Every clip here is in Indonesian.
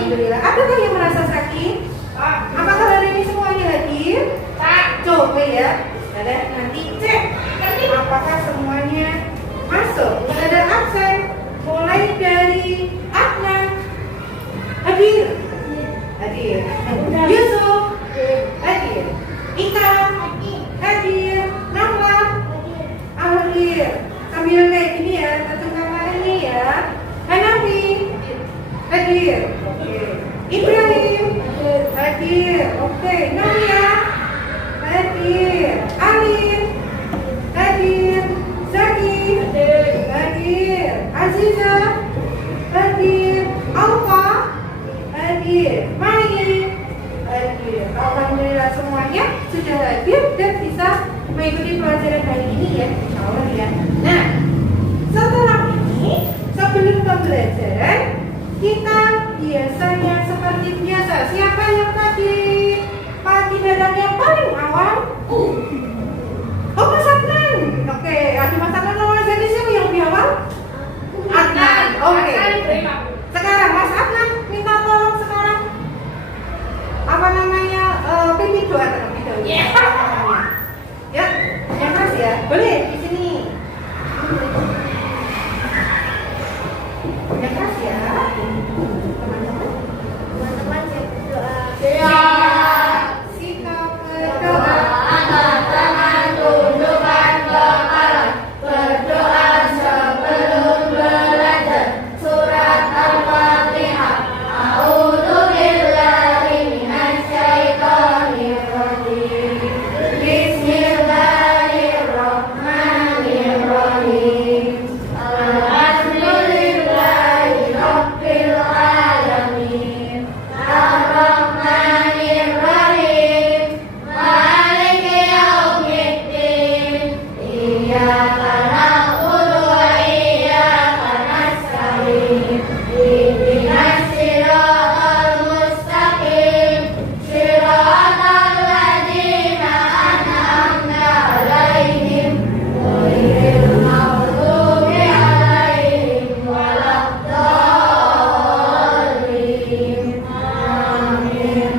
Alhamdulillah. Adakah yang merasa sakit? Apakah hari ini semuanya hadir? Coba ya. Ada nanti cek apakah semuanya masuk. Tidak ada absen. Mulai dari Adnan. Hadir. Hadir. Yusuf. Hadir. Ika. Hadir. Namla. Hadir. Sambil kayak gini ya, satu kamar ini ya. Hanafi. Hadir. Ibrahim. Hadir. Oke. Novia. Hadir. Alin. Hadir. Zaki. Hadir. Aziza. Hadir. Alfa. Hadir. Mai. Hadir. Alhamdulillah semuanya sudah hadir dan bisa mengikuti pelajaran hari ini ya, insya Allah ya. Nah, setelah ini sebelum pembelajaran kita biasanya seperti biasa. Siapa yang tadi pagi dadanya paling awal? Oh, Mas Adnan. Oke, aduh Mas Adnan nomor jadi siapa yang lebih awal? Adnan. Oke. Sekarang Mas Adnan minta tolong sekarang apa namanya pimpin doa terlebih dahulu. Ya, yang keras ya. Boleh di sini. Yang keras ya. Teman-teman siap berdoa. Siap. Sikap berdoa. Angkat tangan, tundukkan kepala. Berdoa sebelum belajar. Surat Al-Fatihah. A'udzubillahi minasyaitonir rajim. Bismillahirrahmanirrahim. Alhamdulillahi rabbil alamin. Ar-Rahmanir-Rahim. Maliki yaumiddin. Iyyaka na'budu wa iyyaka nasta'in. Ihdinas siratal mustaqim. Siratal ladzina an'amta 'alaihim ghairil maghdubi 'alaihim waladdallin. Amin.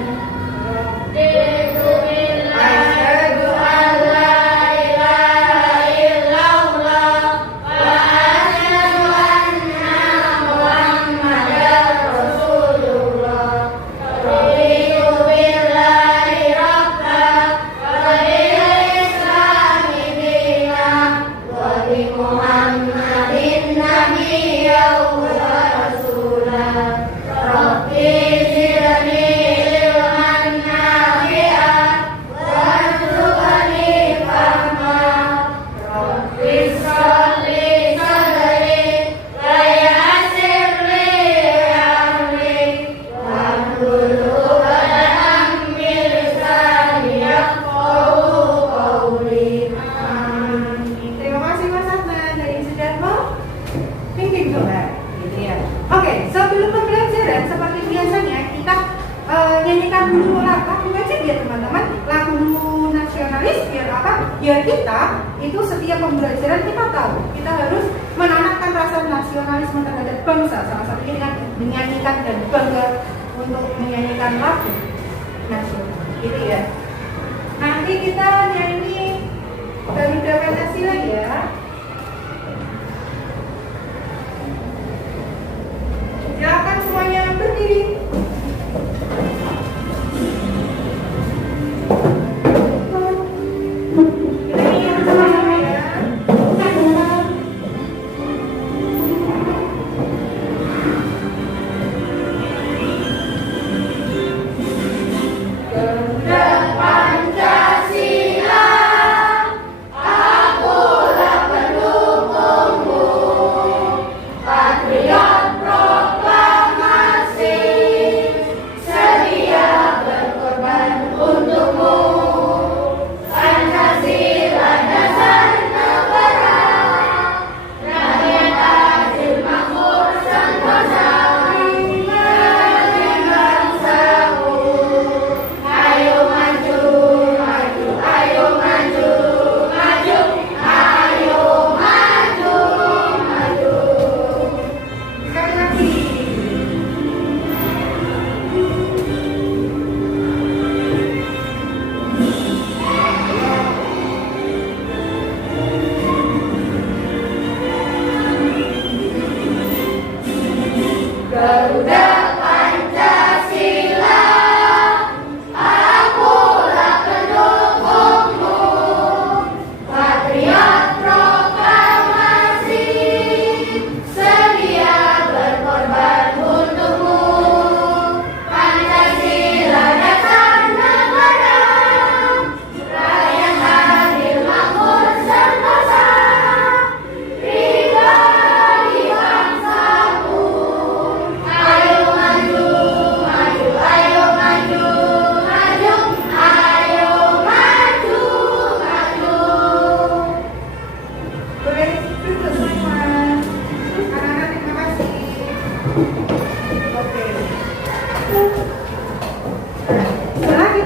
Asyhadu an la ilaha illallah wa asyhadu anna Muhammadar Rasulullah. Raditu billahi rabban wa bil islami dinan wa bi Muhammadin nabiyyan wa rasulan. Rabbi zidni ilman nafi'an warzuqni fahman. Rabbi sholli sadri wa yassir li amri wahlul 'uqdatam min lisani yafqahu qawli. Amin. Terima kasih Mas Adnan dari sudah mau pimpin doa. Gitu ya. Oke, sebelum pembelajaran seperti biasanya kita nyanyikan dulu lagu aja ya teman-teman, lagu nasionalis biar apa? Biar kita itu setiap pembelajaran kita tahu kita harus menanamkan rasa nasionalisme terhadap bangsa, salah satunya dengan menyanyikan dan bangga untuk menyanyikan lagu nasional, gitu ya. Nanti kita nyanyi Garuda Pancasila ya. Silakan semuanya berdiri. Kita nyanyi sama-sama ya. Garuda Pancasila, akulah pendukungmu. Patriot proklamasi.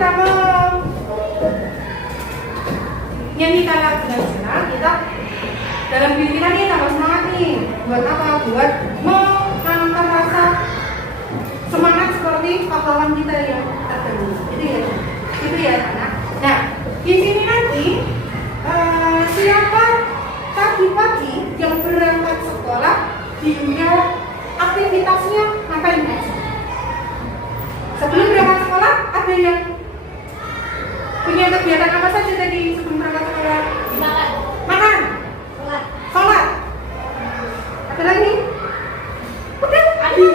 kamu nyanyikan lagu nasional, kita dalam diri kita nih tambah semangat nih. Buat apa? Buat menanamkan rasa semangat seperti pahlawan kita yang terdahulu. Itu ya anak. Nah, di sini nanti siapa pagi-pagi yang berangkat sekolah dia aktivitasnya ngapain aja? Sebelum berangkat sekolah ada yang punya kegiatan apa saja tadi sebelum berangkat sekolah? Makan. Sholat. Ada lagi? Udah? Mandi.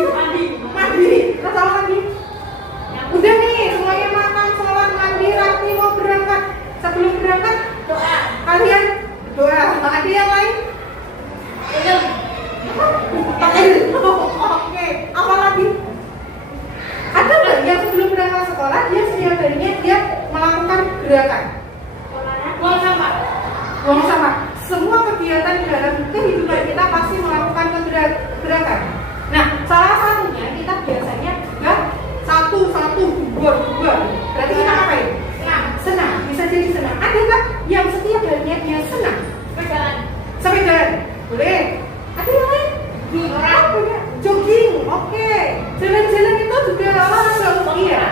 Terus apa lagi? Udah nih, semuanya makan, sholat, mandi, rapi, mau berangkat. Sebelum berangkat, doa. Kalian doa. Ada yang lain? Oke. Apa lagi? Ada nggak yang sebelum berangkat sekolah dia setiap harinya dia melakukan gerakan? Buang sampah. Semua kegiatan dalam kehidupan kita pasti melakukan gerakan. Nah, salah satunya kita biasanya satu, dua. Berarti kita ngapain? Senang. Bisa jadi senang. Ada nggak yang setiap harinya dia senang? Sepedaan. Boleh. Ada yang lain? Jogging. Oke. Jalan-jalan itu juga olahraga. Iya.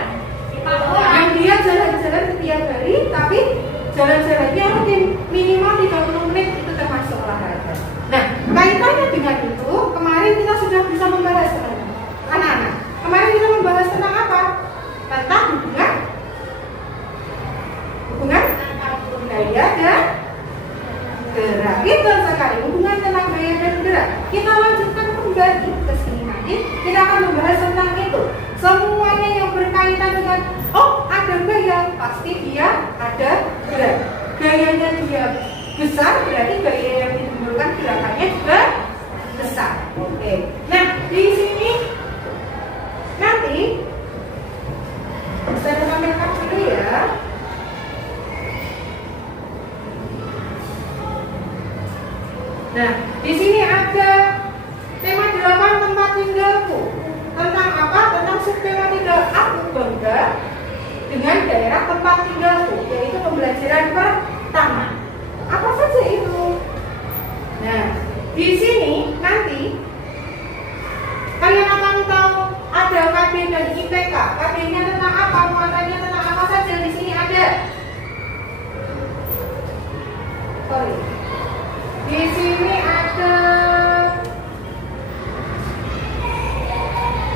Yang dia jalan-jalan setiap hari, tapi jalan-jalannya mungkin minimal 30 menit itu termasuk olahraga. Nah, kaitannya dengan itu, kemarin kita sudah bisa membahas anak-anak. Kemarin kita membahas tentang apa? Tentang hubungan gaya dan gerak. Itu sekali hubungan tentang gaya dan gerak. Kita lanjutkan kembali ke sini nanti. Kita akan membahas tentang itu. Semuanya yang berkaitan dengan ada gaya, pasti dia ada gerak. Gayanya dia besar, berarti gaya yang ditimbulkan gerakannya juga besar. Oke. Nah, di sini nanti saya tampilkan dulu ya. Nah, di sini ada tema 8 tempat tinggalku. Tentang apa? Tentang subtema 3. Aku bangga dengan daerah tempat tinggalku, yaitu pembelajaran pertama. Apa saja itu? Nah, di sini nanti kalian akan tahu ada KB dan IPK. KB-nya tentang apa? Muatannya tentang apa saja? Di sini ada. Di sini ada.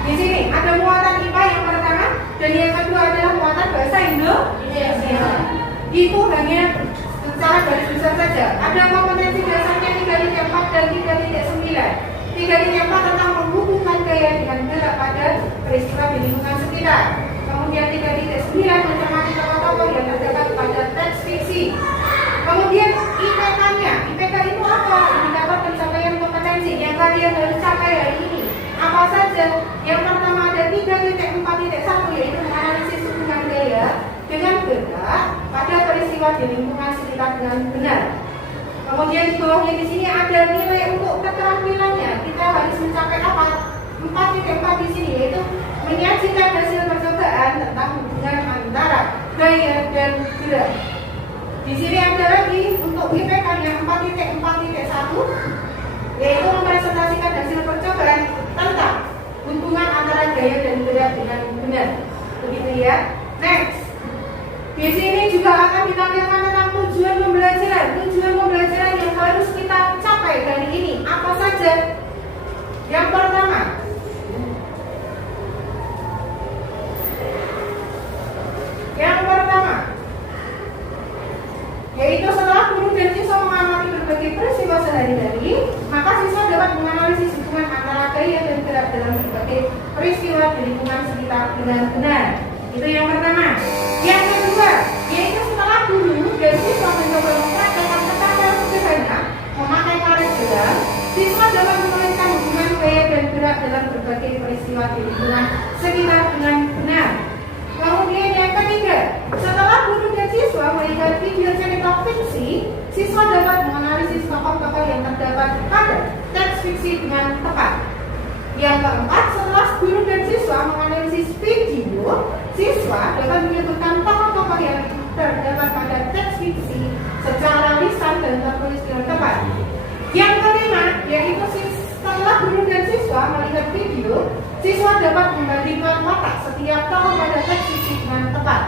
Di sini ada muatan IPA yang pertama dan yang kedua adalah muatan bahasa Indonesia. Itu hanya secara garis besar saja. Ada kompetensi dasarnya 3.4 dan 3.9. 3.4 tentang menghubungkan gaya dengan gerak pada peristiwa di lingkungan sekitar. Kemudian 3.9 mencermati tokoh-tokoh yang terdapat pada teks fiksi. Kemudian IPK-nya. IPK itu apa? Indikator pencapaian kompetensi yang kalian harus capai hari ini. Apa saja? Yang pertama ada 3.4.1 yaitu menganalisis hubungan gaya dengan gerak pada peristiwa di lingkungan sekitar dengan benar. Kemudian di bawahnya di sini ada nilai untuk keterampilannya. Kita harus mencapai apa? 4.4 di sini yaitu menyajikan hasil percobaan tentang hubungan antara gaya dan gerak. Di sini ada lagi untuk IPK-nya 4.4.1 yaitu mempresentasikan hasil percobaan tentang hubungan antara gaya dan gerak dengan benar. Begitu ya. Next. Di sini juga akan ditampilkan tentang tujuan pembelajaran. Tujuan pembelajaran yang harus kita capai dari ini apa saja? Yang pertama, yaitu setelah guru dan siswa mengamati berbagai peristiwa sehari-hari, maka siswa dapat menganalisis hubungan antara gaya dan gerak dalam berbagai peristiwa di lingkungan sekitar dengan benar. Itu yang pertama. Yang kedua, yaitu setelah guru dan siswa mencoba mempraktekkan keterampilan sederhana memakai karet gerak, siswa dapat menuliskan hubungan gaya dan gerak dalam berbagai peristiwa di lingkungan sekitar dengan benar. Kemudian yang ketiga, setelah guru dan siswa melihat video cerita fiksi, siswa dapat menganalisis tokoh-tokoh yang terdapat pada teks fiksi dengan tepat. Yang keempat, setelah guru dan siswa menganalisis video, siswa dapat menyebutkan tokoh yang terdapat pada teks fiksi secara lisan dan tertulis dengan tepat. Yang kelima, yaitu setelah guru dan siswa melihat video, siswa dapat membandingkan watak setiap tokoh pada teks fiksi dengan tepat.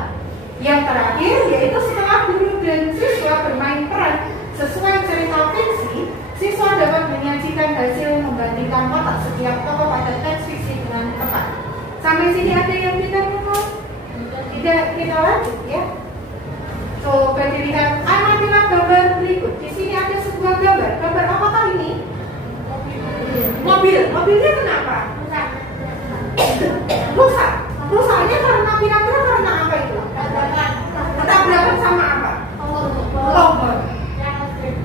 Yang terakhir, yaitu setelah guru dan siswa bermain peran sesuai cerita fiksi, siswa dapat menyajikan hasil membandingkan watak setiap tokoh pada teks fiksi dengan tepat. Sampai sini ada yang tidak tahu? Tidak, kita lanjut ya. Coba dilihat, amatilah gambar berikut. Di sini ada sebuah gambar. Gambar apakah ini? Mobil. Mobilnya kenapa? Rusak. Rusaknya karena kira-kira karena apa itu? Ketabrakan sama apa? Pohon.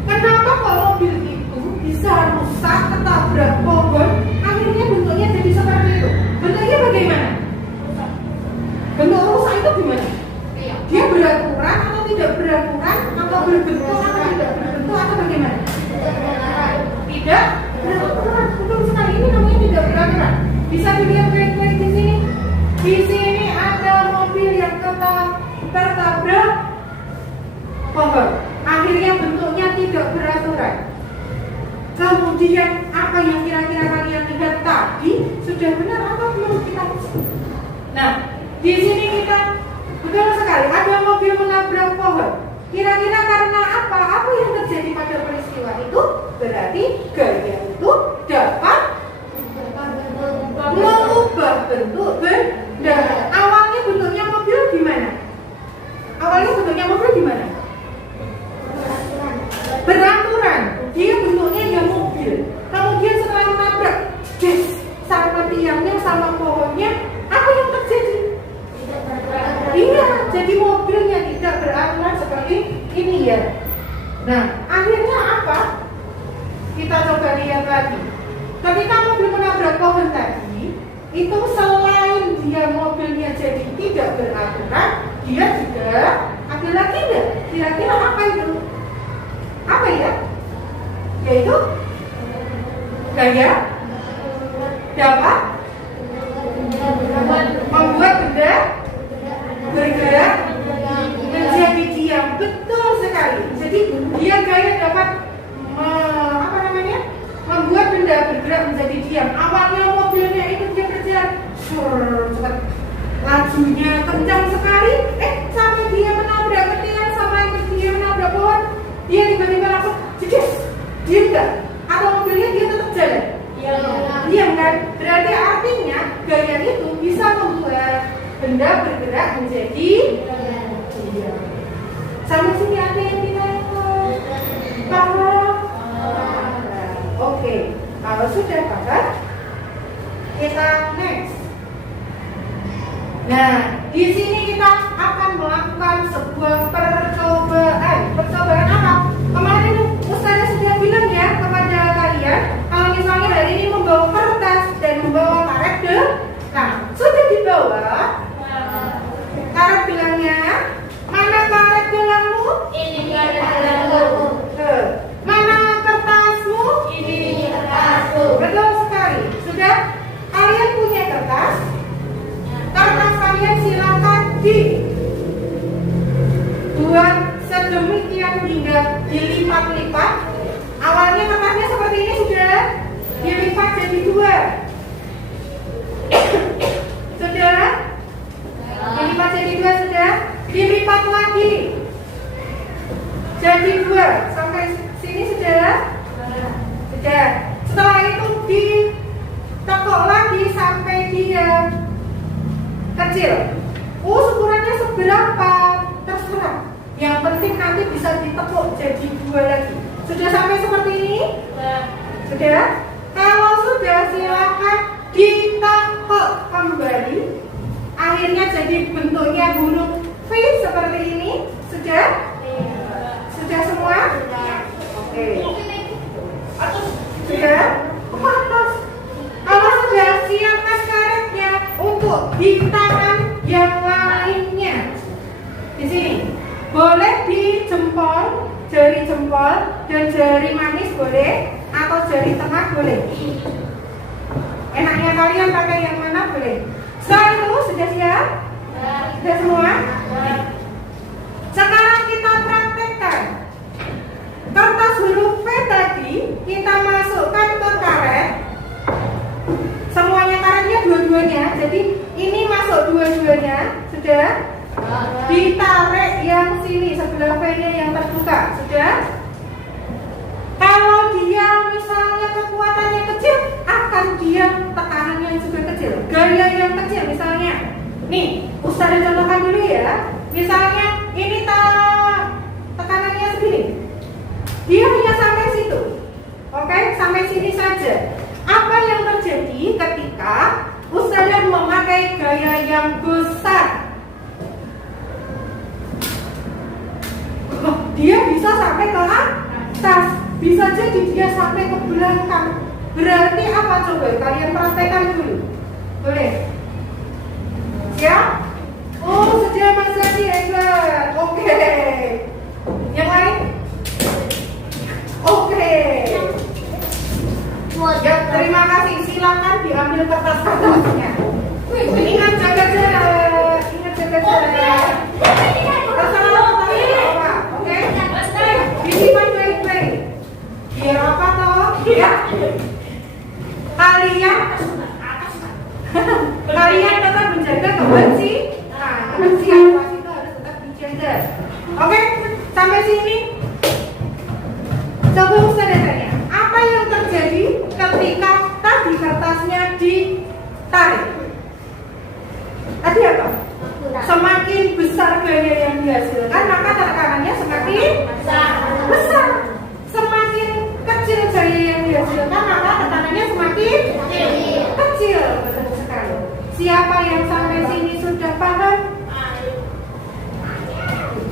Kenapa kalau mobil itu bisa rusak, ketabrak pohon, akhirnya bentuknya jadi seperti itu? Bentuknya bagaimana? Bentuk rusak itu gimana? Dia beraturan atau tidak beraturan, atau berbentuk atau tidak berbentuk, atau bagaimana? Tidak beraturan. Betul sekali, ini namanya tidak beraturan. Bisa dilihat baik-baik di sini. Di sini ada mobil yang tertabrak pohon. Akhirnya bentuknya tidak beraturan. Kemudian apa yang kira-kira kalian lihat tadi sudah benar atau belum kita cek? Nah, di sini kita betul sekali ada mobil menabrak pohon. Kira-kira karena apa? Apa yang terjadi pada peristiwa itu? Berarti gaya itu dapat mengubah bentuk benda. Awalnya bentuknya mobil gimana? Awalnya bentuknya mobil gimana? Beraturan. Dia bentuknya dia mobil. Kemudian setelah menabrak, sama tiangnya sama pohonnya, apa yang terjadi? Iya, jadi mobilnya tidak beraturan seperti ini ya. Nah, akhirnya apa? Kita coba lihat lagi. Ketika mobil menabrak pohon tadi, itu selain dia mobilnya jadi tidak beraturan, dia juga ada lagi enggak? Kira-kira apa itu? Apa ya? Yaitu gaya dapat membuat benda bergerak menjadi diam. Betul sekali. Jadi dia gaya dapat membuat benda bergerak menjadi diam. Awalnya mobilnya itu dia kejar, lajunya kencang sekali. Sampai dia menabrak ketiang, sampai dia menabrak pohon, dia tiba-tiba langsung diam enggak? Atau mobilnya dia tetap jalan? Diam kan? Berarti artinya gaya itu bisa membuat benda bergerak menjadi diam. Sampai sini ada yang tidak paham? Oke, kalau sudah paham, kita next. Nah, di sini kita akan melakukan sebuah percobaan. Percobaan apa? Kemarin Ustazah sudah bilang ya kepada kalian, kalau misalnya hari ini membawa kertas dan membawa karet nah, sudah dibawa. Karet bilangnya, mana karet gelangmu? Ini karet gelangmu. Mana kertasmu? Ini kertasku. Betul sekali. Sudah? Kalian punya kertas? Kertas kalian silakan dibuat sedemikian hingga dilipat-lipat. Awalnya kertasnya seperti ini sudah dilipat jadi dua. Sudah? Dilipat jadi dua sudah? Dilipat lagi jadi dua. Sampai sini sudah? Sudah. Setelah itu ditekuk lagi sampai dia kecil. Ukurannya seberapa? Terserah. Yang penting nanti bisa ditekuk jadi dua lagi. Sudah sampai seperti ini? Sudah? Kalau sudah silakan ditekuk kembali. Akhirnya jadi bentuknya huruf V seperti ini. Sudah? Sudah semua? Oke. Sudah? Atas. Kalau sudah siapkan karetnya untuk di tangan yang lainnya. Di sini. Boleh di jempol, jari jempol dan jari manis boleh, atau jari tengah boleh. Enaknya kalian pakai yang mana boleh. Setelah itu sudah siap? Sudah semua? kita masukkan ke karet. Semuanya karetnya dua-duanya. Jadi ini masuk dua-duanya. Sudah? Ditarik yang sini sebelah V-nya yang terbuka. Sudah? Kalau dia misalnya kekuatannya kecil, akan dia tekanannya juga kecil. Gaya yang kecil misalnya. Nih, Ustazah contohkan dulu ya. Misalnya ini tekanannya segini. Dia hanya sampai situ. Oke, sampai sini saja. Apa yang terjadi ketika Ustazah memakai gaya yang besar? Dia bisa sampai ke atas, bisa jadi dia sampai ke belakang. Berarti apa coba? Kalian praktekkan dulu. Boleh? Ya? Oh, sudah Mas Zaki hebat. Oke. Yang lain? Oke. Ya, terima kasih. Silakan diambil kertas-kertasnya. Ingat jaga jarak. Ingat jaga jarak. Disimpan baik-baik. Biar apa toh? Ya. Kalian tetap menjaga kebersihan. Kebersihan itu harus tetap dijaga. Oke, sampai sini. Coba Ustazah tanya, apa yang terjadi ketika tadi kertasnya ditarik? Tadi apa? Semakin besar gaya yang dihasilkan, maka tekanannya semakin besar. Semakin kecil gaya yang dihasilkan, maka tekanannya semakin kecil. Betul sekali. Siapa yang sampai sini sudah paham?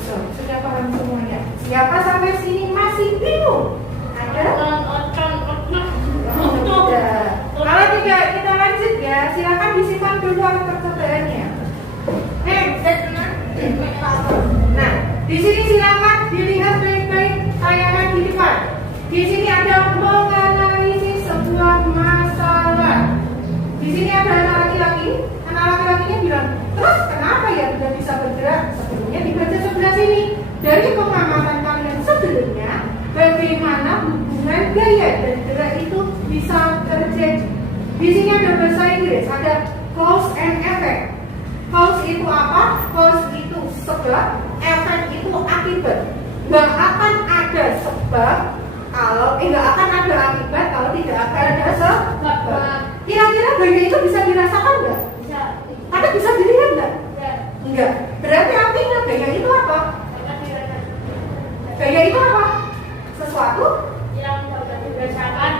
Sudah paham semuanya. Siapa sampai sini masih bingung? Ada? Kalau tidak, kita lanjut ya. Silakan disimpan dulu percobaannya. Nah, di sini silakan dilihat baik-baik tayangan di depan. Di sini ada menganalisis sebuah masalah. Di sini ada anak laki-laki. Anak laki-lakinya bilang, terus kenapa ya tidak bisa bergerak? Sebelumnya dibaca sebelah sini. Dari pengamatan kalian sebelumnya, bagaimana hubungan gaya dan gerak itu bisa terjadi? Di sini ada bahasa Inggris, ada cause and effect. Cause itu apa? Cause itu sebab, efek itu akibat. Nggak akan ada sebab kalau nggak akan ada akibat kalau tidak akan ada sebab. Kira-kira gaya itu bisa dirasakan nggak? Bisa. Tapi bisa dilihat nggak? Enggak. Berarti artinya gaya itu apa? Gaya itu apa? Sesuatu yang dapat dirasakan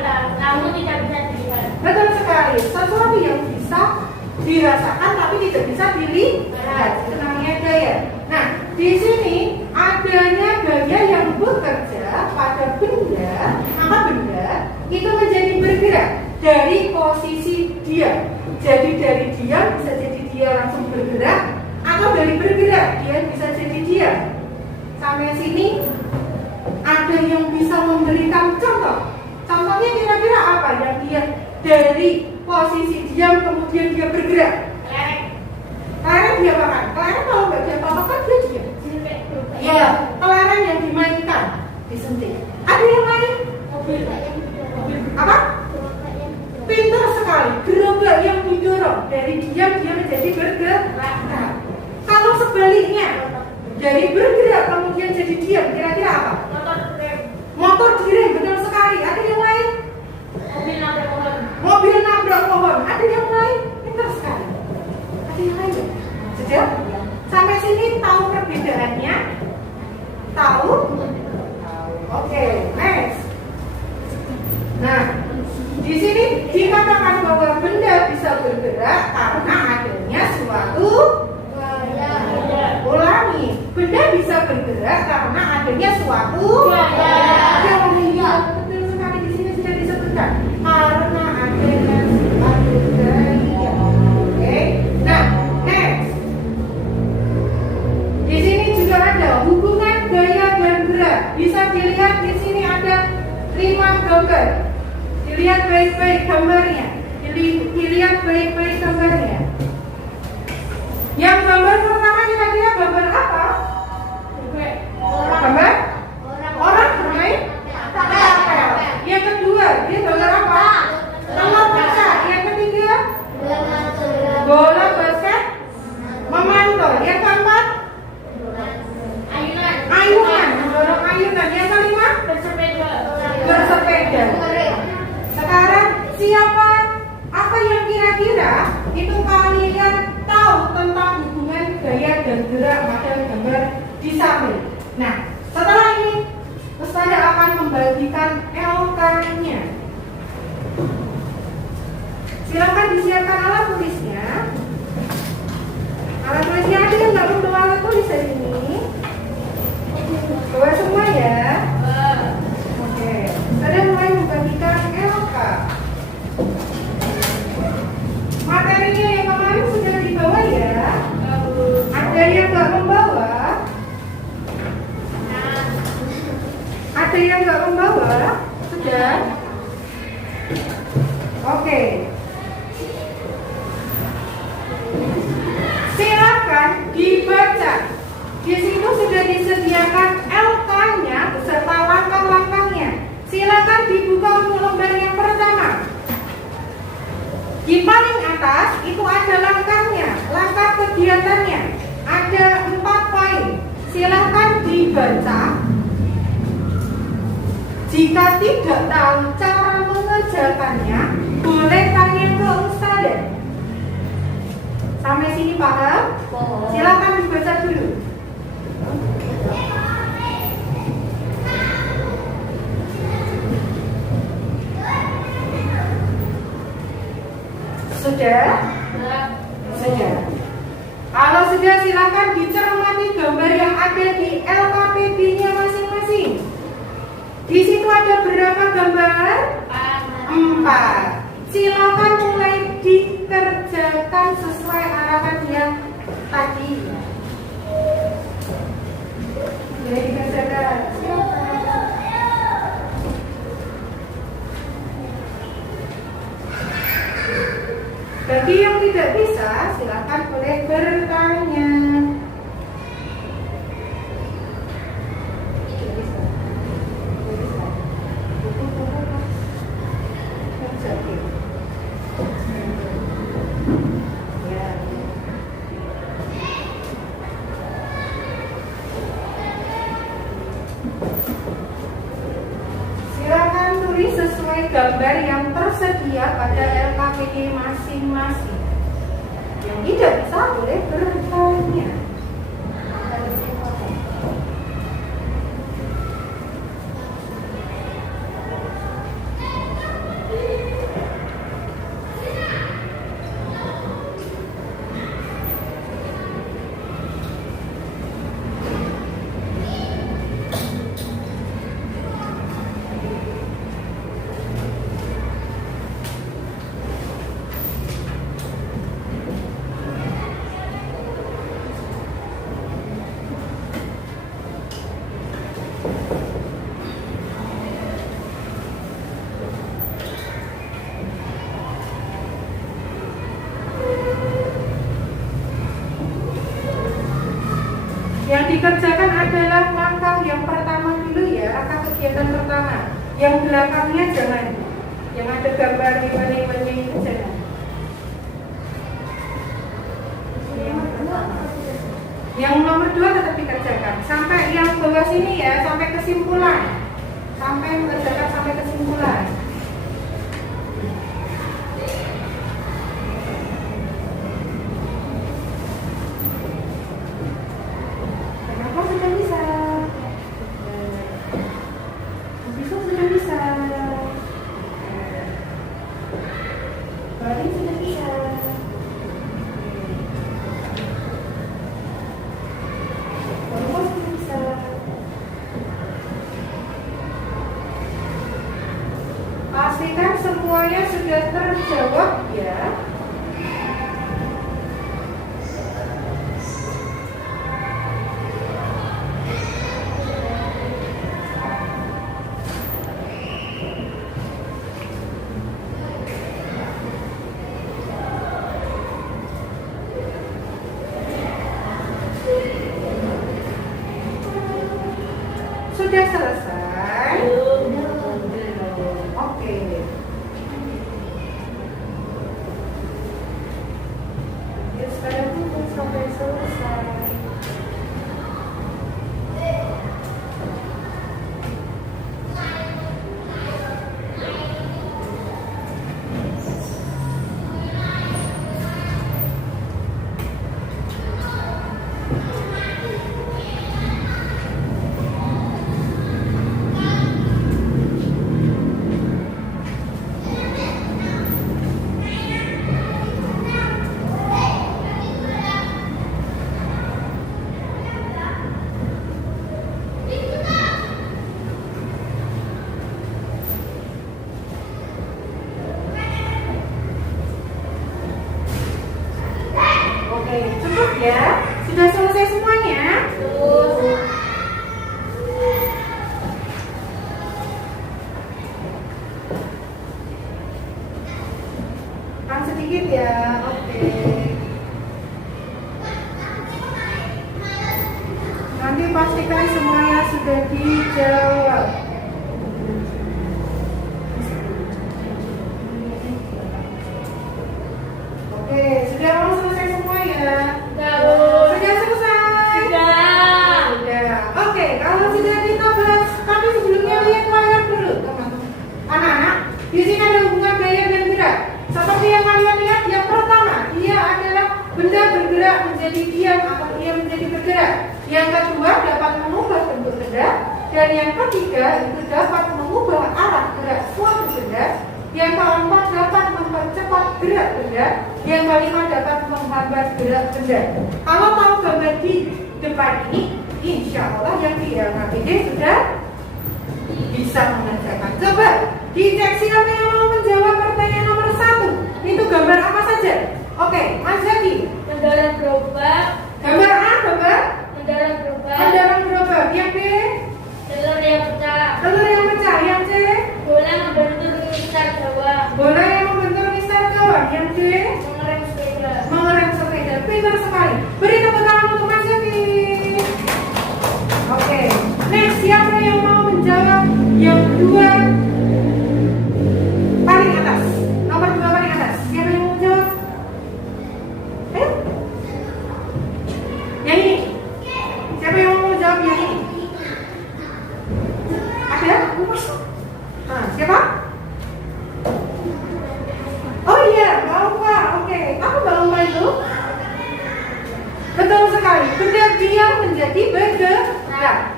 namun tidak bisa dilihat. Betul sekali. Sesuatu yang bisa dirasakan tapi tidak bisa dilihat. Itu namanya gaya. Nah, di sini adanya gaya yang bekerja pada benda, maka benda itu menjadi bergerak dari posisi diam. Jadi dari diam bisa jadi dia langsung bergerak, atau dari bergerak dia bisa jadi diam. Sampai sini ada yang bisa memberikan contoh. Contohnya kira-kira apa yang dia dari posisi diam kemudian dia bergerak? Kelereng dia makan. Kelereng kalau nggak dia apa-apa dia diam. Ya, kelereng yang dimainkan, disentik. Ada yang lain? Apa? Pintar sekali. Gerobak yang didorong dari diam dia menjadi bergerak. Kalau sebaliknya dari bergerak kemudian jadi diam, kira-kira apa? Motor direm, betul sekali. Ada yang lain? Mobil nabrak pohon. Ada yang lain? Pintar sekali. Ada yang lain? Sudah? Sampai sini tahu perbedaannya? Tahu? Oke, next. Nah, di sini dikatakan bahwa benda bisa bergerak karena adanya suatu ulangi. Benda bisa bergerak karena adanya suatu gaya. Betul sekali, di sini sudah disebutkan karena adanya suatu gaya. Oke. Nah, next. Di sini juga ada hubungan gaya dan gerak. Bisa dilihat di sini ada 5 gambar. Dilihat baik-baik gambarnya. Dilihat baik-baik gambarnya. Yang gambar pertama kira-kira gambar apa? Gambar orang bermain apel. Yang beda. Sekarang siapa? Apa yang kira-kira itu kalian tahu tentang hubungan gaya dan gerak pada gambar di samping? Nah, setelah ini saya akan membagikan LK-nya. Silakan disiapkan alat tulisnya. Alat tulisnya ada yang nggak membawa alat tulis hari ini? Bawa semua ya. Oke, saya mulai membagikan LK. Materinya yang kemarin sudah dibawa ya. Ada yang nggak membawa? Ada yang nggak membawa? Sudah? Oke. Silakan dibaca. Di situ sudah disediakan LK-nya beserta langkah-langkahnya. Silakan dibuka untuk lembar yang pertama. Di paling atas itu ada langkahnya, langkah kegiatannya. Ada 4 poin. Silakan dibaca. Jika tidak tahu cara mengerjakannya, boleh tanya ke ustadzah. Sampai sini paham? Silakan dibaca dulu. Sudah? Sudah. Kalau sudah, silakan dicermati gambar yang ada di LKPB-nya masing-masing. Di situ ada berapa gambar? 4. Silakan mulai dikerjakan sesuai arahan yang tadi. Jadi dikerjakan. Bagi yang tidak bisa, silakan boleh bertanya. Silakan tulis sesuai gambar yang tersedia pada LKPD masing-masing. Yang tidak bisa boleh bertanya. Yang dikerjakan adalah langkah yang pertama dulu ya, langkah kegiatan pertama. Yang belakangnya jangan. Yang ada gambar liwan-liwannya itu jangan. Yang nomor 2 tetap dikerjakan. Sampai yang bawah sini ya, sampai kesimpulan. Sampai mengerjakan sampai kesimpulan. Pastikan semuanya sudah terjawab ya. Sudah selesai? Oke. Ya, sekarang tunggu sampai selesai. cukup ya? Sudah selesai semuanya? Sedikit ya, oke. Nanti pastikan semuanya sudah dijawab. Oke, sudah mau selesai semua ya? Sudah selesai? Sudah. Oke, kalau sudah kita bahas, tapi sebelumnya lihat layar dulu, teman-teman. Anak-anak, di sini ada hubungan gaya dan gerak. Seperti yang kalian lihat, yang pertama, dia adalah benda bergerak menjadi diam atau dia menjadi bergerak. Yang kedua, dapat mengubah bentuk benda. Dan yang ketiga, itu dapat mengubah arah gerak suatu benda. Yang keempat, dapat mempercepat gerak benda. Yang kelima, dapat menghambat gerak benda. Kalau tahu gambar di depan ini, insya Allah yang di LKPD sudah bisa mengerjakan. Coba dicek siapa yang mau menjawab pertanyaan nomor 1. Itu gambar apa saja? Oke, Mas Zaki. Kendaraan gerobak. Gambar A, gambar Kendaraan gerobak. kendaraan gerobak. Yang B, Telur yang pecah. telur yang pecah. Yang C, Bola membentur mistar gawang. bola yang membentur mistar gawang. Yang D, Mengerem sepeda. mengerem sepeda. Pintar sekali. Beri tepuk tangan untuk Mas Zaki. Oke, next siapa yang mau menjawab yang kedua? Paling atas, nomor 2 paling atas. Siapa yang mau menjawab? Ayo. Yang ini. Siapa yang mau menjawab yang ini? Ada? Nah, siapa? Oh iya, Mbak Umpa. Oke, apa Mbak Umpa itu? Betul sekali. Benda diam menjadi bergerak.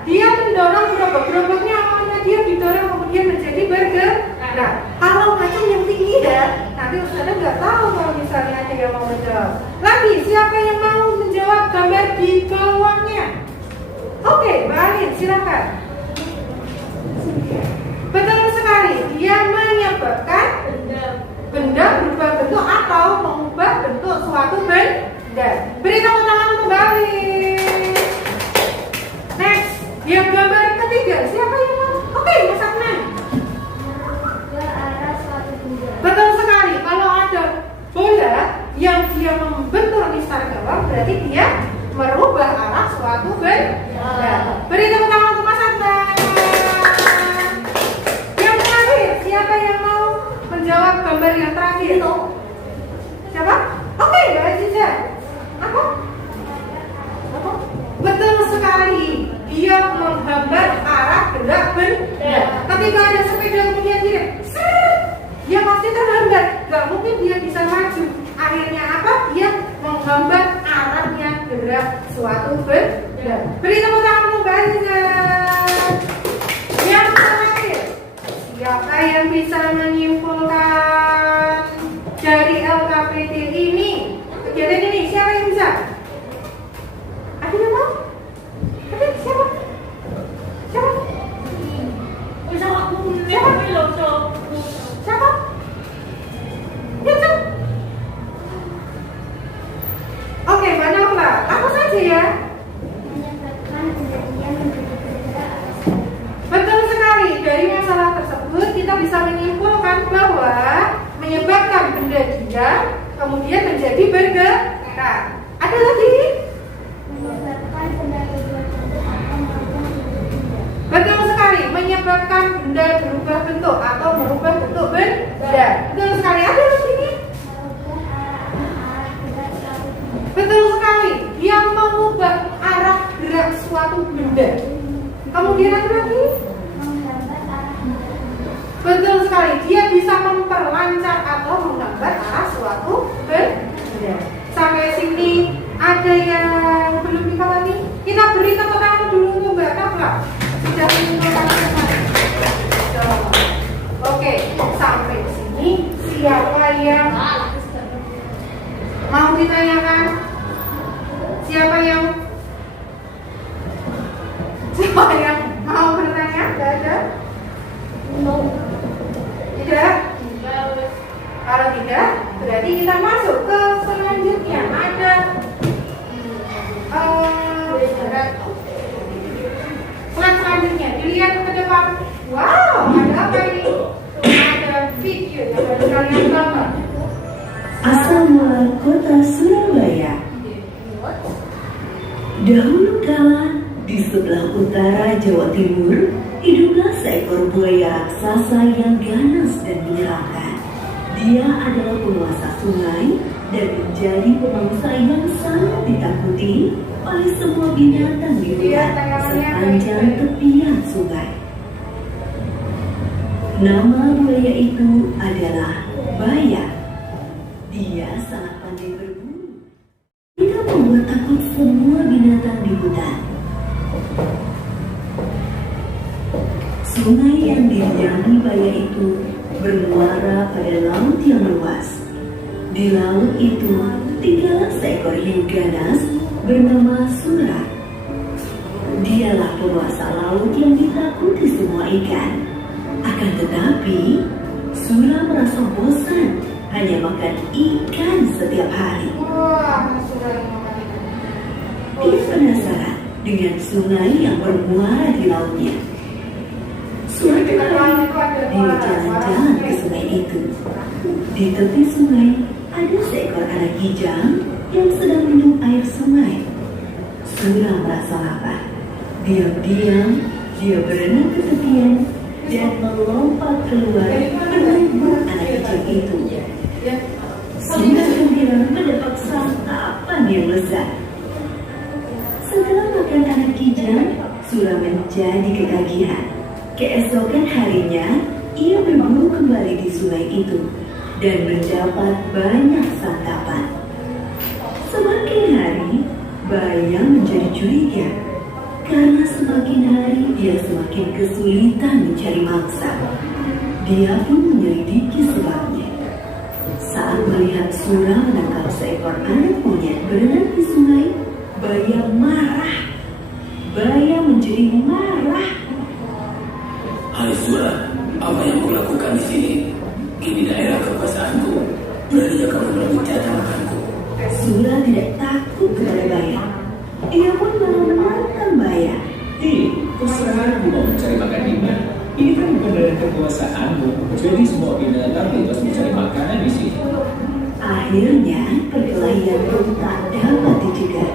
Dia mendorong gerobak-gerobaknya, awalnya dia didorong kemudian menjadi bergerak. Nah, kalau macam yang tinggi ya, nanti Ustazah nggak tahu kalau misalnya ada yang mau menjawab. Lagi, siapa yang mau menjawab gambar di bawahnya? Oke, Mbak Alin, silakan. Betul sekali, dia menyebabkan benda berubah bentuk atau mengubah bentuk suatu benda. Beri tepuk tangan untuk Mbak Alin. Next, yang gambar ketiga, siapa yang mau? Oke, Mas Adnan. Betul sekali, kalau ada bola yang dia membentur mistar gawang, berarti dia merubah arah suatu benda. Beri tepuk tangan untuk Mas Adnan. Yang terakhir, siapa yang mau menjawab gambar yang terakhir? Siapa? Oke, Mbak Aziza. Apa? Betul sekali, dia menghambat arah gerak benda. Ketika ada sepeda kemudian dia pasti terhambat, gak mungkin dia bisa maju. Akhirnya apa? Dia menghambat arahnya gerak suatu benda. Beri tepuk tangan untuk Mbak Aziza. Yang terakhir, siapa yang bisa menyimpulkan dari LKPD ini? Kegiatan ini siapa yang bisa? Ada yang mau? Ada siapa? Siapa? Siapa? Ya, siapa? Oke, Mbak Naula, apa saja ya? Betul sekali, dari masalah tersebut kita bisa menyimpulkan bahwa menyebabkan benda diam kemudian menjadi bergerak. Ada lagi? Betul sekali, menyebabkan benda berubah bentuk atau merubah bentuk benda. Betul sekali, ada lagi? Betul sekali, dia mengubah arah gerak suatu benda. Kemudian ada lagi? Betul sekali, dia bisa memperlancar atau menghambat arah suatu benda. Sampai sini ada yang belum dipahami? Kita beri tepuk tangan dulu untuk Mbak Kafla. Sudah menyimpulkan semua. Oke, sampai sini siapa yang mau ditanyakan? Siapa yang mau bertanya? Tidak ada? Tidak? Kalau tidak, berarti kita masuk ke selanjutnya. Ada Dahulu kala, di sebelah utara Jawa Timur, hiduplah seekor buaya raksasa yang ganas dan menyeramkan. Dia adalah penguasa sungai dan menjadi pemangsa yang sangat ditakuti oleh semua binatang di hutan sepanjang tepian sungai. Nama buaya itu adalah Baya. Dia sangat pandai berburu. Dia membuat takut semua binatang di hutan. Sungai yang didiami Baya itu bermuara pada laut yang luas. Di laut itu tinggallah seekor hiu ganas bernama Sura. Dialah penguasa laut yang ditakuti semua ikan. Akan tetapi, Sura merasa bosan hanya makan ikan setiap hari. Wah, sudah makan ikan. Dia penasaran dengan sungai yang bermuara di lautnya. Suatu hari, dia jalan-jalan ke sungai itu. Di tepi sungai, ada seekor anak kijang yang sedang minum air sungai. Sura merasa lapar. Diam-diam, dia berenang ke tepian dan melompat keluar merebut anak kijang itu. Sura gembira mendapat santapan yang lezat. Setelah makan anak kijang, Sura menjadi ketagihan. Keesokan harinya, ia berburu kembali di sungai itu dan mendapat banyak santapan. Semakin hari, Baya menjadi curiga karena semakin hari dia semakin kesulitan mencari mangsa. Dia pun menyelidiki sebabnya. Saat melihat Sura menangkap seekor anak monyet berenang di sungai, Baya marah. Baya menjadi marah. Hai Sura, apa yang kau lakukan di sini? Ini daerah kekuasaanku. Beraninya kamu merebut jatah makanku. Sura tidak takut kepada Baya. Dia pun malah menantang Baya. Terserah mau mencari makan di mana. Ini kan bukan daerah kekuasaanmu. Jadi semua binatang bebas mencari makanan di sini. Akhirnya perkelahian pun tak dapat dicegah.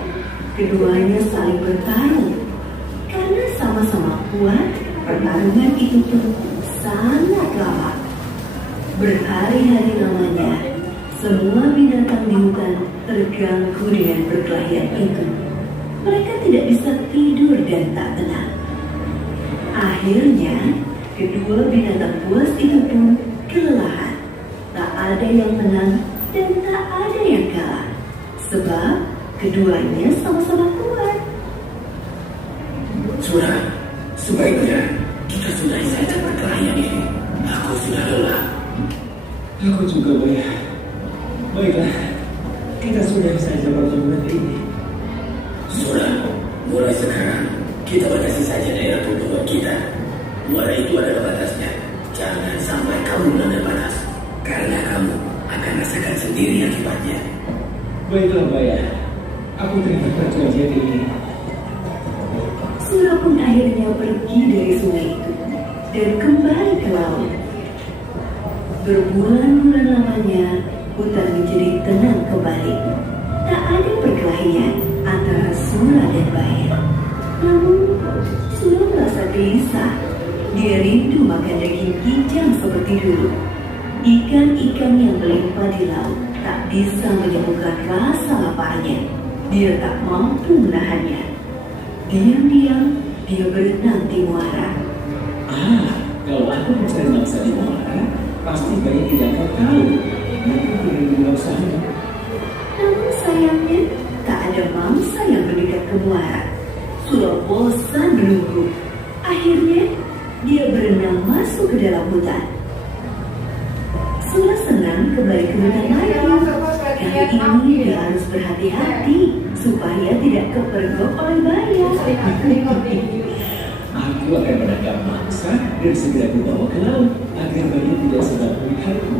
Keduanya saling bertarung. Karena sama-sama kuat, pertarungan itu pun sangat lama. Berhari-hari lamanya, semua binatang di hutan terganggu dengan perkelahian itu. Mereka tidak bisa tidur dan tak tenang. Akhirnya, kedua binatang buas itu pun kelelahan. Tak ada yang menang dan tak ada yang kalah. Sebab keduanya sama-sama kuat. Sura, sebaiknya kita sudahi saja perkelahian ini. Aku sudah lelah. Aku juga, Baya. Baiklah, kita sudahi saja pertemuan ini. Sura, mulai sekarang kita batasi saja daerah pertemuan kita. Muara itu adalah batasnya. Jangan sampai kamu melanggar batas, karena kamu akan rasakan sendiri akibatnya. Baiklah, Baya. Aku terima perjanjian ini. Sura pun akhirnya pergi dari sungai itu dan kembali ke laut. Berbulan-bulan lamanya, hutan menjadi tenang kembali. Tak ada perkelahian antara Sura dan Baya. Namun, Sura merasa gelisah. Dia rindu makan daging kijang seperti dulu. Ikan-ikan yang melimpah di laut tak bisa menyembuhkan rasa laparnya. Dia tak mampu menahannya. Diam-diam, dia berenang di muara. Kalau aku mencari mangsa di muara, pasti banyak tidak akan tahu. Mungkin benar-benar usahanya. Namun sayangnya, tak ada mangsa yang mendekat ke muara. Sura bosan menunggu. Akhirnya, dia berenang masuk ke dalam hutan. Sura senang kembali ke hutan lagi. Kali ini dia harus berhati-hati supaya tidak kepergok oleh Baya. Aku akan menangkap mangsa dan segera dibawa ke laut agar banyak tidak sedang melihatku.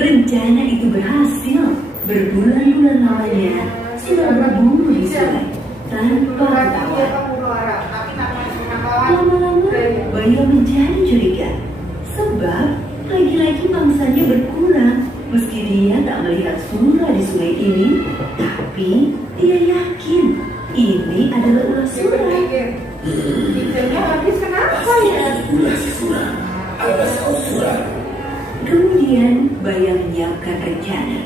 Rencana itu berhasil. Berbulan-bulan lamanya, Sura berburu di sungai tanpa ketawa. Lama-lama, Baya menjadi curiga. Sebab lagi-lagi mangsanya berkurang Meski dia tak melihat Sura di sungai ini, tapi dia yakin ini adalah ulas Dia Sura. berpikir, ikannya habis kenapa Pasti ya? ini ulas si Sura. Awas kau Sura. Kemudian Baya menyiapkan rencana.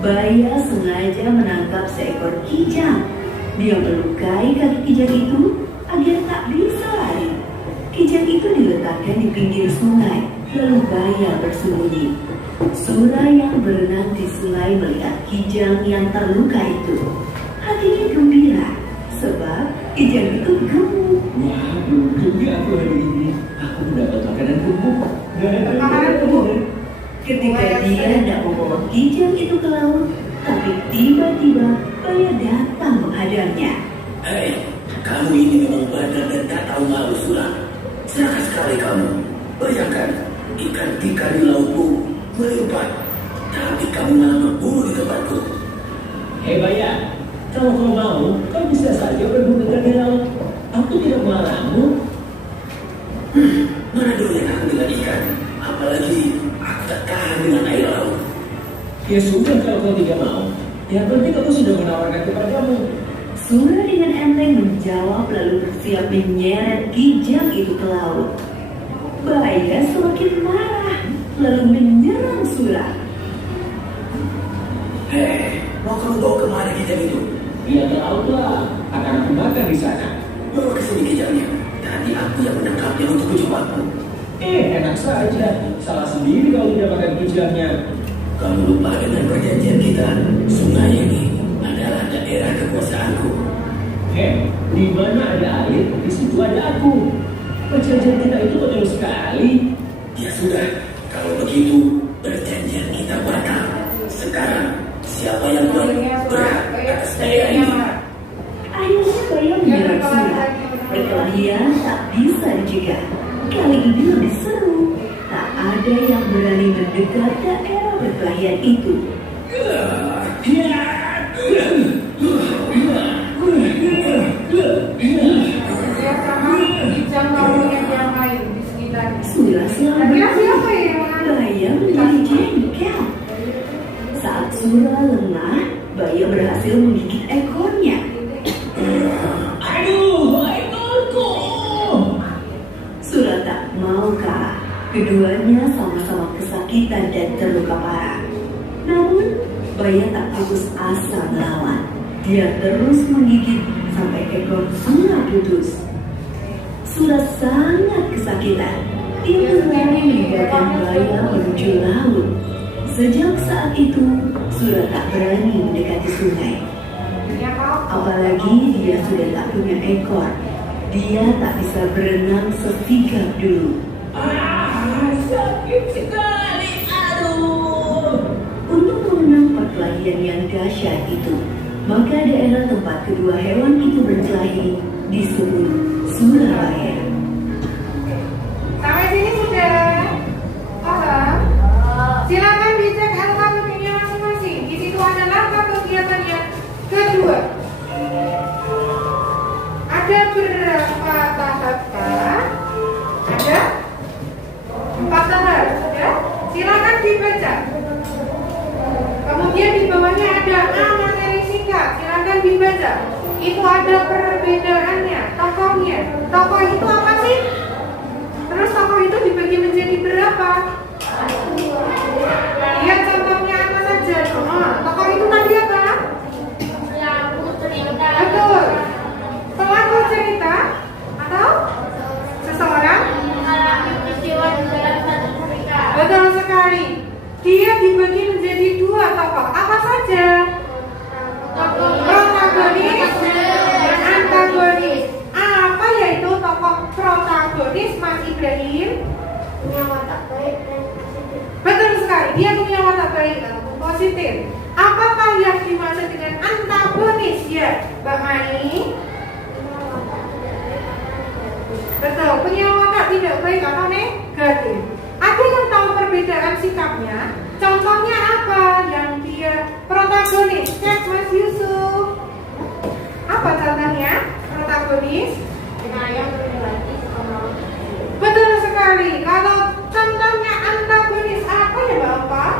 Baya sengaja menangkap seekor kijang. Dia melukai kaki kijang itu agar tak bisa lari. Kijang itu diletakkan di pinggir sungai, lalu Baya bersembunyi. Sura yang berenang di sungai melihat kijang yang terluka itu. Hatinya gembira, sebab kijang itu gemuk. Wah, belum juga aku hari ini. Aku mendapat makanan gemuk. Makanan gemuk? Ketika dia hendak membawa kijang itu ke laut, tapi tiba-tiba Baya datang menghadangnya. Hei, kamu ini memang bandel dan tak tahu malu Sura. Serakah sekali kamu. Bayangkan, ikan-ikan di lautmu melimpah, tapi kamu malah berburu di tempatku. Hei Baya, kalau kau mau, kau bisa saja berburu ikan di laut. Aku tidak melarangmu. Mana doyan aku dengan ikan? Apalagi aku tak tahan dengan air laut. Ya sudah kalau kau tidak mau. Yang penting aku sudah menawarkan kepadamu. Sura dengan enteng menjawab lalu bersiap menyeret kijang itu ke laut. Baya semakin marah lalu menyerang Sura. Hei, mau kamu bawa kemana kijang itu? Dia ke laut lah, akan aku makan di sana. Bawa ke sini kijangnya. Tadi aku yang menangkapnya untuk mencobaku. Enak saja. Salah sendiri kalau tidak makan kijangnya. Kamu lupa dengan perjanjian kita. Sungai ini adalah daerah kekuasaanku. Di mana ada air, di situ ada aku. Perjanjian kita itu betul sekali. Ya sudah, kalau begitu perjanjian kita batal. Sekarang siapa yang berhak atas daerah ini? Akhirnya Baya menyerang Sura. Perkelahian tak bisa dicegah. Kali ini lebih seru. Tak ada yang berani mendekat daerah perkelahian itu. Dia sama kijang lautnya yang lain di sekitarnya. Sura selalu Kira siapa ya yang menang? Baya menjadi jengkel. Saat Sura lengah, Baya berhasil menggigit ekornya. Aduh, ekorku! Sura tak mau kalah. Keduanya sama-sama kesakitan dan terluka parah. Namun, Baya tak putus asa melawan. Dia terus menggigit sampai ekor Sura putus. Sura sangat kesakitan. Dia berlari meninggalkan Baya menuju laut. Sejak saat itu, Sura tak berani mendekati sungai. Ya kau. Apalagi dia sudah tak punya ekor. Dia tak bisa berenang sesigap dulu. Sakit sekali, aduh. Untuk memenang perkelahian yang dahsyat itu, maka daerah tempat kedua hewan itu berkelahi disebut Surabaya. Sampai sini sudah. Paham? Silakan dicek LKPP-nya masing-masing. Di situ ada langkah kegiatan yang kedua. Ada berapa tahap? Ada 4 tahap. Ya? Silakan dibaca. Kemudian di bawahnya ada materi singkat. Silakan dibaca. Itu ada perbedaannya, tokohnya. Tokoh itu apa sih? Terus tokoh itu dibagi menjadi berapa? Lihat contohnya apa saja. Tokoh itu tadi apa? Betul. Pelaku cerita atau seseorang? Betul sekali. Dia dibagi menjadi 2 tokoh. Apa saja? Protagonis dan antagonis. Apa yaitu tokoh protagonis, Mas Ibrahim? Betul sekali. Dia punya watak baik, positif. Apakah yang dimaksud dengan antagonis ya, Mbak Mani? Betul. Punya watak tidak baik atau negatif. Ada yang tahu perbedaan sikapnya? Contohnya apa yang dia protagonis? Cek Mas Yusuf. Apa contohnya protagonis? Betul sekali. Kalau contohnya antagonis apa ya Bapak?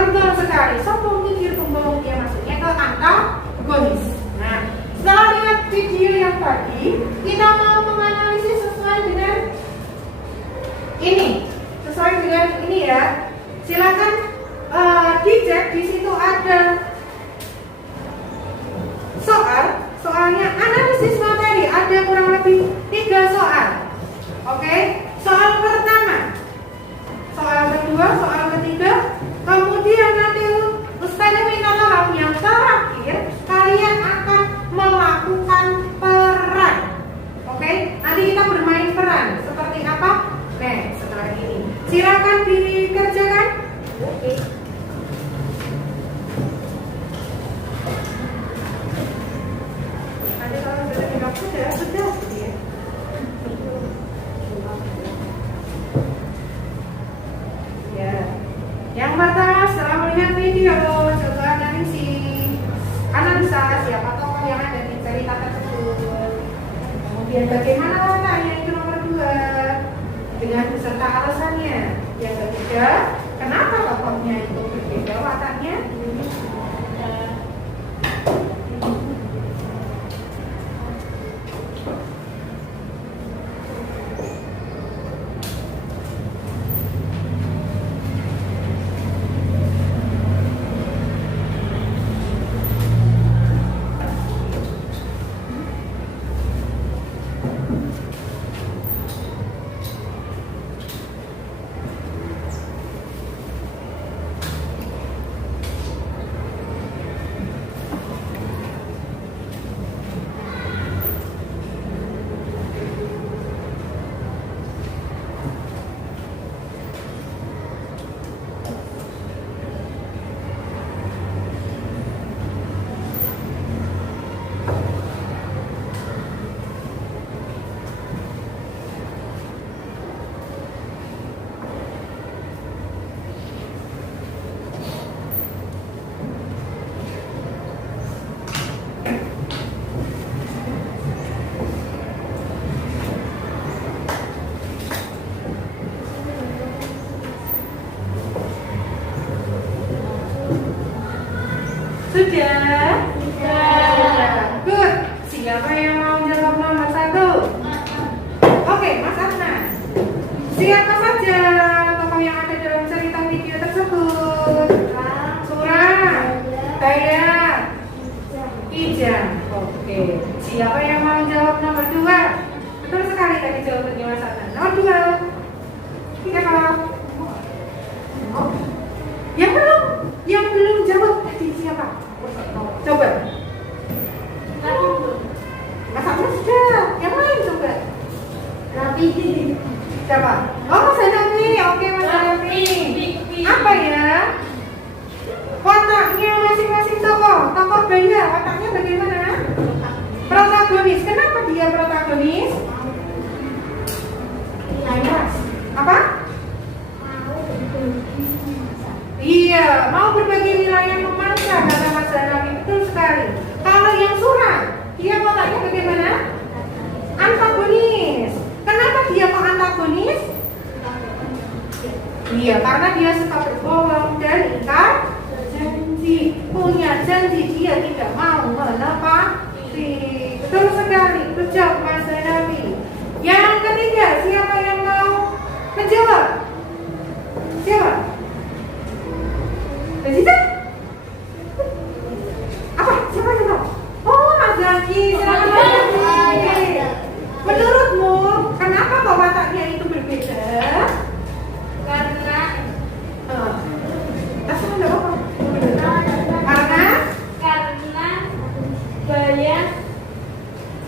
Betul sekali. Sombong mikir pembohong dia masuknya ke antagonis. Nah, setelah lihat video yang tadi, kita mau menganalisis sesuai dengan ini. Sesuai dengan ini ya. Silakan dicek, di situ ada soalnya analisis materi, ada kurang lebih 3 soal. Oke, soal pertama, soal kedua, soal ketiga, kemudian nanti Ustazah minta tolong yang terakhir kalian akan melakukan peran. Oke, nanti kita bermain peran seperti apa? Nah, setelah ini silakan dikerjakan. Oke. Ada kalau sudah tidak sudah ya. Ya. Yang pertama setelah melihat video, coba analisa siapa tokoh yang ada di cerita tersebut. Kemudian bagaimana wataknya, itu nomor 2 dengan beserta alasannya. Yang ketiga, kenapa tokohnya itu berbeda wataknya. Sudah? Good. Siapa yang mau jawab nomor 1? Oke, Mas Adnan. Siapa saja tokoh yang ada dalam cerita video tersebut? Surah, Dayat, Ijam. Oke. Siapa yang mau jawab nomor 2? Betul sekali tadi jawabannya Mas Adnan. Nomor 2. Siapa? Oh. Yang belum jawab tadi siapa? Coba. Mas Adnan sudah. Yang lain coba. Rapi. Siapa? Oh, Mas Hanafi. Oke, Mas Hanafi. Apa ya? Wataknya masing-masing tokoh Daya, wataknya bagaimana? Protagonis. Kenapa dia protagonis? Apa? Iya, mau berbagi wilayah memansa, kata Mas Hanafi. Betul sekali. Kalau yang Surah, dia wataknya bagaimana? Antagonis. Kenapa dia kok antagonis? Iya, karena dia suka berbohong dan ingkar janji. Punya janji, dia tidak mau menepati. Betul sekali. Betul, Mas Hanafi. Yang ketiga, siapa yang mau menjawab? Siapa? Rajita? Apa? Siapa yang tahu? Oh, Mas Zaki. Silakan Mas Zaki. Menurutmu, kenapa kok wataknya itu berbeda? Karena Terserah enggak apa-apa. Karena banyak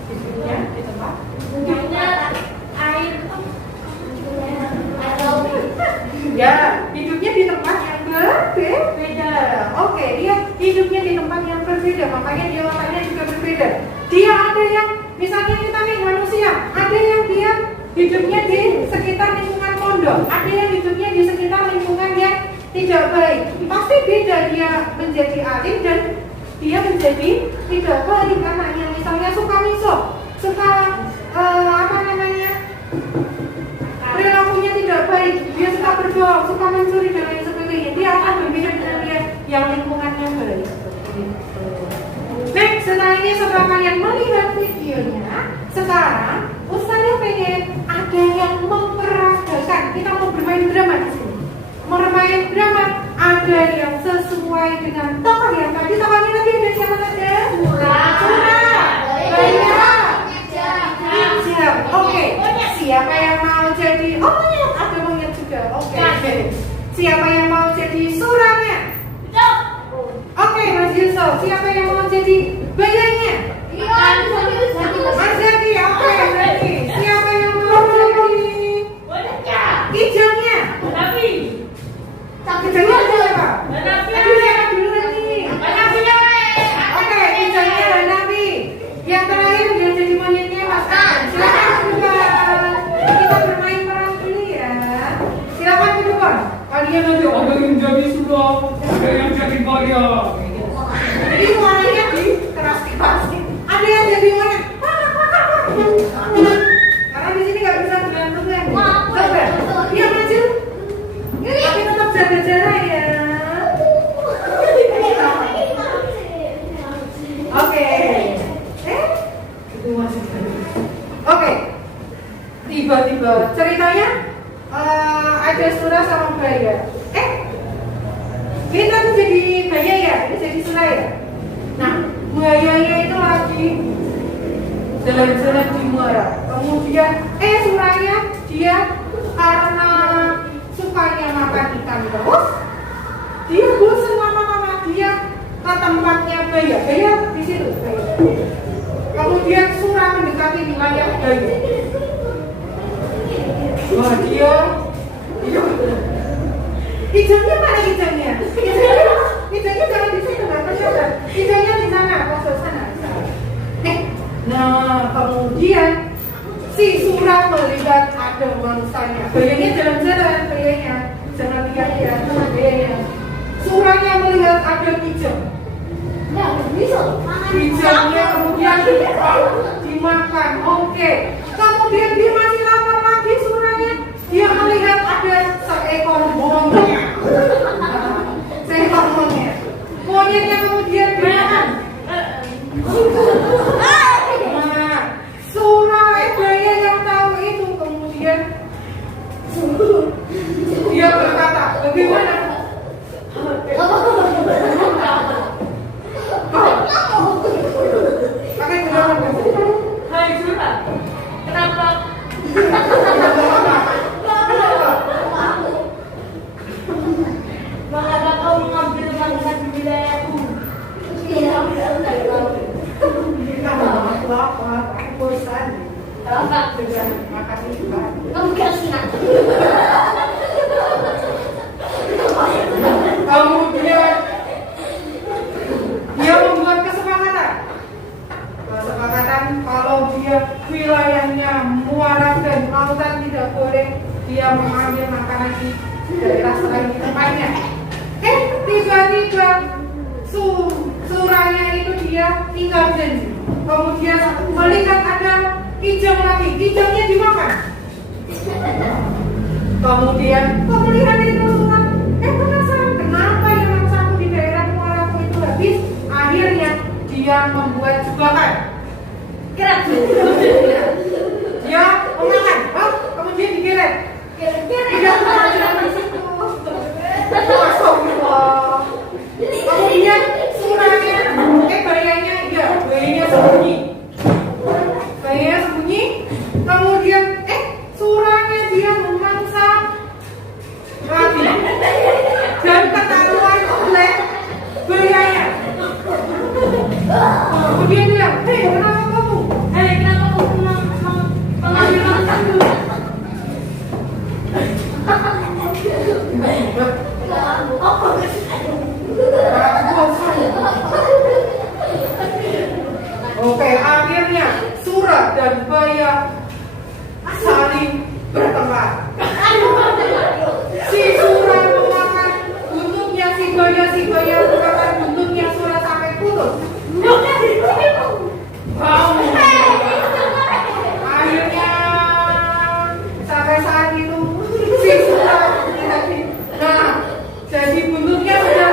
hidupnya di tempat. punya air atau Ya, hidupnya di tempat yang berbeda. Oke, dia hidupnya di tempat yang berbeda, makanya dia wataknya juga berbeda. Dia ada yang, misalnya kita nih manusia, ada yang dia hidupnya di sekitar lingkungan pondok, ada yang hidupnya di sekitar lingkungan yang tidak baik. Pasti beda dia menjadi alim dan dia menjadi tidak baik anaknya. Misalnya suka miso, suka perilakunya tidak baik, dia suka berbohong, suka mencuri dan lain sebagainya. Dia akan berbeda dengan yang lingkungannya baik. Nah, setelah ini setelah kalian melihat videonya, sekarang Ustazah pengen ada yang memperagakan. Kita mau bermain drama di sini. Bermain drama ada yang sesuai dengan tokoh yang tadi. Tokohnya tadi ada siapa saja? Surah, Baya, Hijab. Oke. Siapa yang mau jadi? Oh ya, ada monyet juga. Oke. Siapa yang mau jadi surahnya? Oke, Mas Yusuf. Siapa yang mau jadi bayanya? Mas Jadi. Oke, Jadi. Siapa yang mau jadi hijaunya? Hijaunya siapa? Aduh, siapa duluan nih? Oke, hijaunya Nabi. Yang terakhir dia jadi monyetnya Mas An. Silakan kedua. Kita bermain peran dulu ya. Silakan kedua. Kalian nanti ada yang jadi surah, ada yang jadi baya. Jadi suaranya keras pasti. Ada yang jadi monyet. Karena di sini nggak bisa gantung ya. Coba. Iya maju. Tapi tetap jaga jarak ya. Oke. Itu masih. Oke. Tiba-tiba ceritanya ada surah sama baya. Kita tuh jadi baya ya, ini jadi surah ya. Nah, bayanya itu lagi jalan-jalan di muara. Kemudian surahnya dia karena sukanya makan ikan terus, dia bosan lama-lama dia ke tempatnya baya. Baya di situ. Baya. Kemudian surah mendekati wilayah baya. Wah dia hijaunya mana hijaunya? Hijaunya jangan di situ nggak terlihat. Hijaunya di sana, pojok sana. Nah kemudian si surah melihat ada mangsanya. Bayanya jalan-jalan, bayanya jangan lihat-lihat sama bayanya. Surahnya melihat ada hijau. Hijaunya kemudian dimakan. Oke. Kemudian dia masih lapar lagi surahnya. Dia melihat ada seekor monyet. Seekor monyet. Monyetnya kemudian dimakan. Nah, surah Baya yang tahu itu kemudian dia berkata, bagaimana? Pakai gerakan. Hai Surah, kenapa? Mengapa kau mengambil makanan di wilayahku? Apa? Aku bosan. Dengan makan ikan. Kamu kasih nanti. Kemudian dia membuat kesepakatan kalau dia wilayahnya muara dan lautan tidak boleh dia mengambil makanan di daerah selain di tempatnya. Tiba-tiba surahnya itu dia tinggal janji. Kemudian melihat ada hijau lagi, hijaunya dimakan. Kemudian melihat itu surah, penasaran kenapa ya mangsaku di daerah muaraku itu habis. Akhirnya dia membuat jebakan. Dia memakan, kemudian digeret. Tidak berjalan di situ. Kemudian surahnya, bayanya sembunyi. Bayanya sembunyi. Kemudian surahnya dia memangsa lagi dan ketahuan oleh bayanya. Kemudian bilang, kenapa kamu? Kenapa kamu mengambil makananku? Oke, akhirnya surah dan baya saling bertengkar. Si surah memakan buntutnya si baya memakan buntutnya surah sampai putus. Akhirnya sampai saat itu si surah jadi buntutnya sudah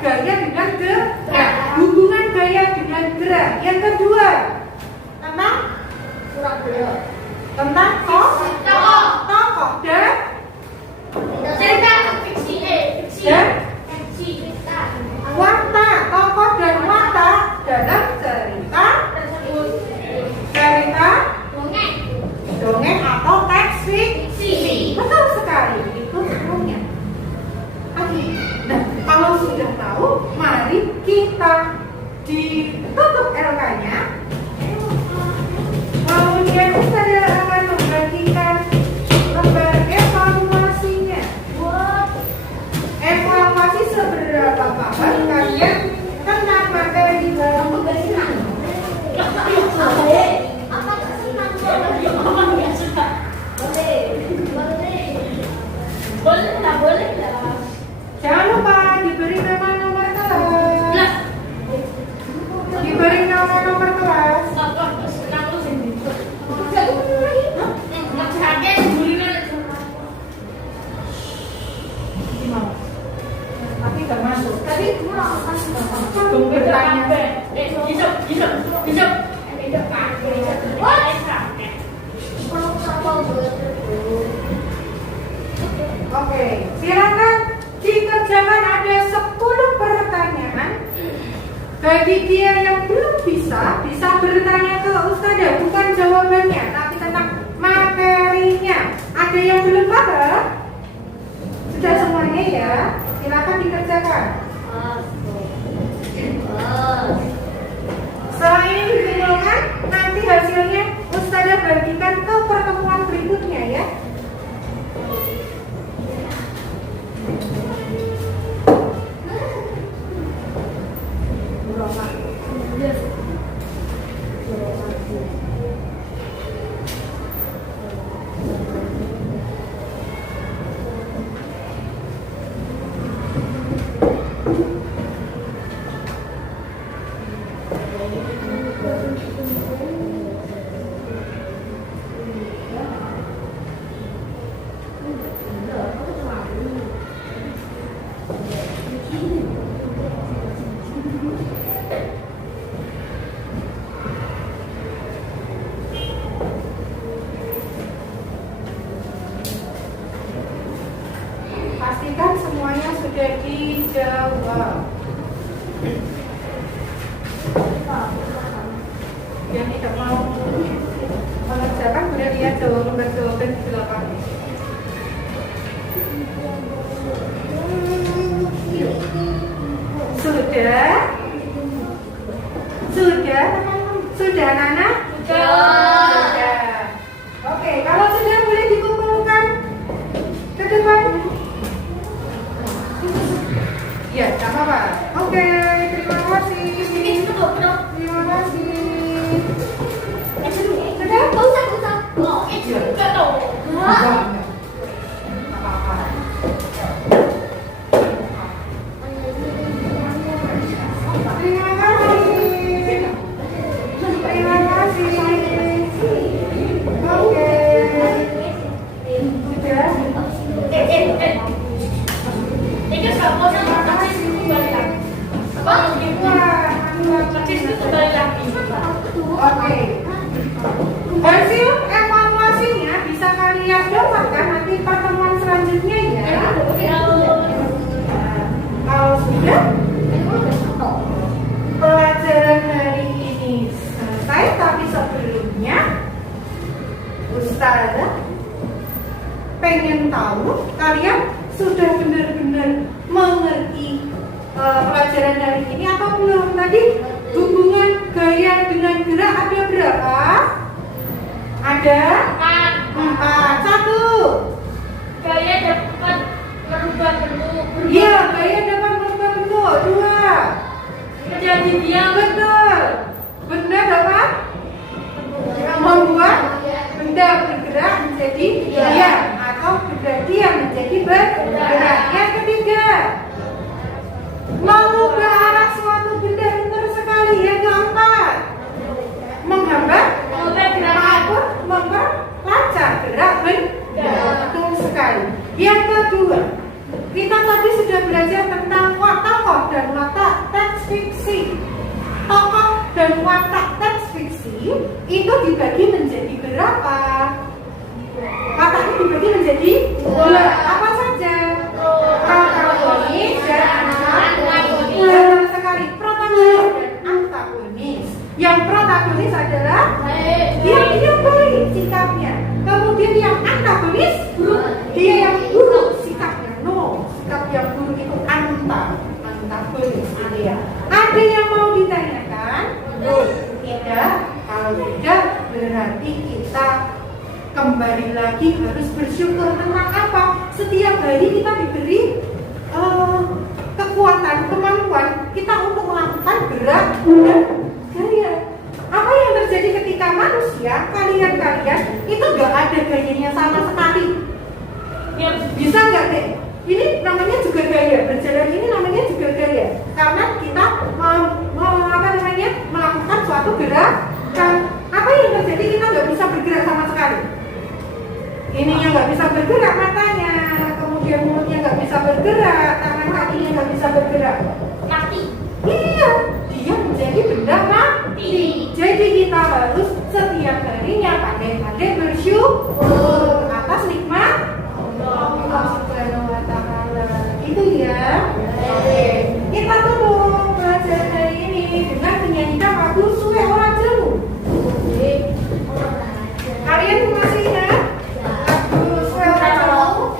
Gaya dengan gerak. Hubungan gaya dengan gerak. Yang kedua, tentang tokoh dan watak. Tokoh dan watak dalam cerita dongeng atau teks fiksi. Betul sekali, itu semuanya. Nah, kalau sudah tahu, mari kita ditutup LK-nya. Kemudian saya akan membagikan lembar evaluasinya. Evaluasi seberapa paham kalian tentang materi dalam pembelajaran. Boleh lah. Jangan lupa diberi nama nomor kelas. Diberi nama nomor kelas. Tapi gak masuk. Tadi belum bertanya. Oke, silakan dikerjakan. Ada 10 pertanyaan. Bagi dia yang belum bisa bertanya ke Ustazah, bukan jawabannya, tapi tentang materinya. Ada yang belum paham? Sudah semuanya ya? Silakan dikerjakan. Setelah ini dikumpulkan, nanti hasilnya Ustazah bagikan ke pertemuan berikutnya ya. Pastikan semuanya sudah dijawab. Yang tidak mau mengerjakan boleh lihat jawaban-jawaban di belakang. Sudah Nana? Sudah. Oke, kalau sudah boleh dikumpulkan ke depan. Ya, tak apa-apa. Oke, terima kasih. Terima kasih. Sudah? Oke. Hasil evaluasinya bisa kalian dapatkan nanti pertemuan selanjutnya ya. Kalau sudah, pelajaran hari ini selesai. Tapi sebelumnya, Ustazah pengen tahu kalian sudah benar-benar mengerti pelajaran hari ini atau belum? Tadi hubungan gaya dengan gerak ada berapa? Ada 4. 1. Gaya dapat merubah bentuk. Iya, gaya dapat merubah bentuk. 2. Menjadi diam. Betul. Benda dapat membuat benda bergerak menjadi diam atau benda diam menjadi bergerak. Yang ketiga, mengubah arah suatu benda. Benar sekali. Yang keempat, menghambat maupun memperlancar gerak benda. Betul sekali. Yang kedua, kita tadi sudah belajar tentang watak tokoh dan watak teks fiksi. Tokoh dan watak teks fiksi itu dibagi menjadi berapa? Wataknya dibagi menjadi dua. Apa saja? Protagonis dan antagonis. Benar sekali, protagonis dan antagonis. Yang protagonis adalah dia baik sikapnya. Kemudian yang antagonis dia yang buruk sikapnya. No, sikap yang buruk itu antagonis. Ada yang mau ditanyakan? Tidak. Kalau tidak, berarti kita kembali lagi harus bersyukur tentang apa? Setiap hari kita diberi kekuatan, kemampuan kita untuk melakukan gerak dan gaya. Apa yang terjadi ketika manusia, kalian itu gak ada gayanya sama sekali? Bisa nggak deh? Ini namanya juga gaya, berjalan ini namanya juga gaya. Karena kita melakukan suatu gerakan. Apa yang terjadi? Kita nggak bisa bergerak sama sekali. Ininya nggak bisa bergerak matanya, kemudian mulutnya nggak bisa bergerak, tangan kakinya nggak bisa bergerak. Mati. Iya, dia menjadi benda mati. Jadi kita harus setiap harinya pandai-pandai bersyukur atas nikmat Allah Subhanahu wa Ta'ala. Itu ya. Oke. Kita tutup pelajaran hari ini dengan menyanyikan lagu Suwe Ora Jemu. Kalian masih ingat lagu Suwe Ora Jemu?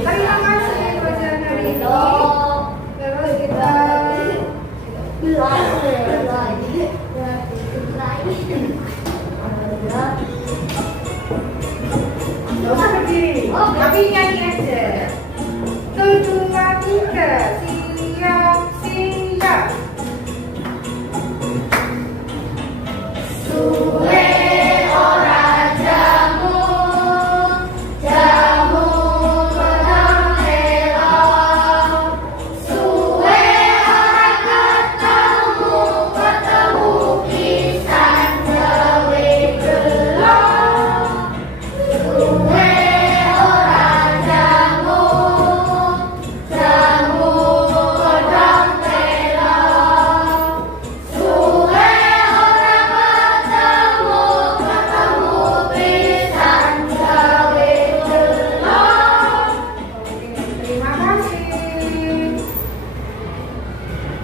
Terima kasih pelajaran hari ini. Terus kita nggak usah berdiri, tapi nyanyi aja. 1, 2, 3, siap. Suwe ora jamu, jamu kodang elo. Suwe ora ketemu, ketemu pisan gawe gelo. Suwe ora jamu, jamu kodang elo. Suwe ora ketemu, ketemu pisan gawe gelo. Terima kasih.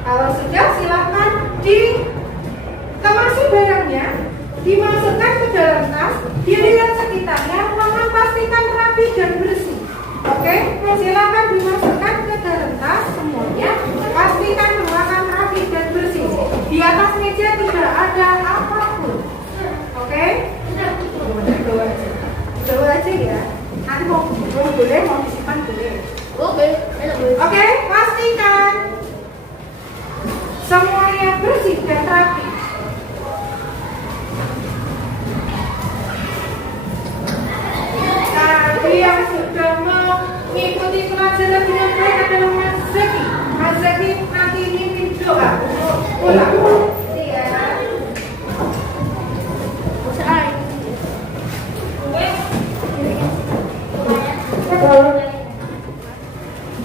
Kalau sudah silakan dikemasi barangnya, dimasukkan ke dalam tas, dilihat sekitarnya, mohon pastikan rapi dan bersih. Oke, silakan dimasukkan ke dalam tas semuanya, pastikan ruangan rapi dan bersih. Di atas meja tidak ada apapun. Oke? Bawa aja ya. Nanti mau boleh, mau disimpan boleh. Oke, pastikan semuanya bersih dan rapi. Tadi yang sudah mau mengikuti pelajaran dengan baik adalah Mas Zaki. Mas Zaki nanti mimpin doa. Pulang. Iya.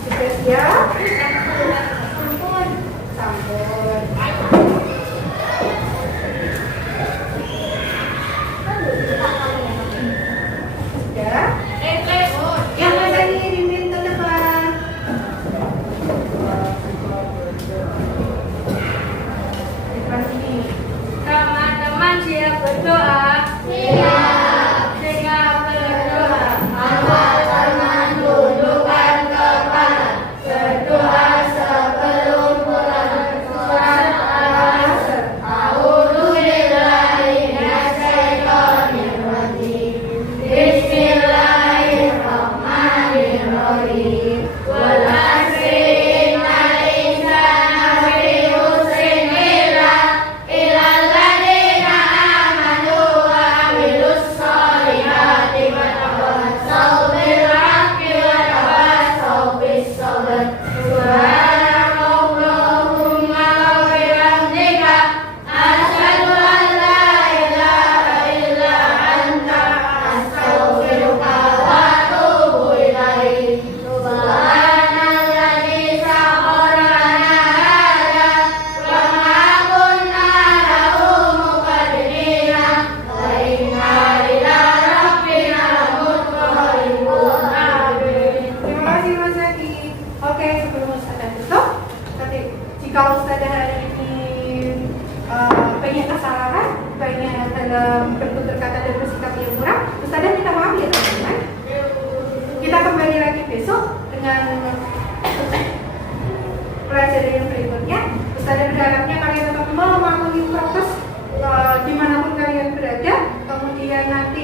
Sudah siap? Sampun. Sudah? Yang Mas Zaki mimpin ke depan. hari ini banyak kesalahan, banyak dalam bertutur kata dan bersikap yang kurang, Ustazah minta maaf ya teman-teman. Kita kembali lagi besok dengan pelajaran yang berikutnya. Ustazah berharapnya kalian tetap mematuhi proses dimanapun kalian berada, kemudian nanti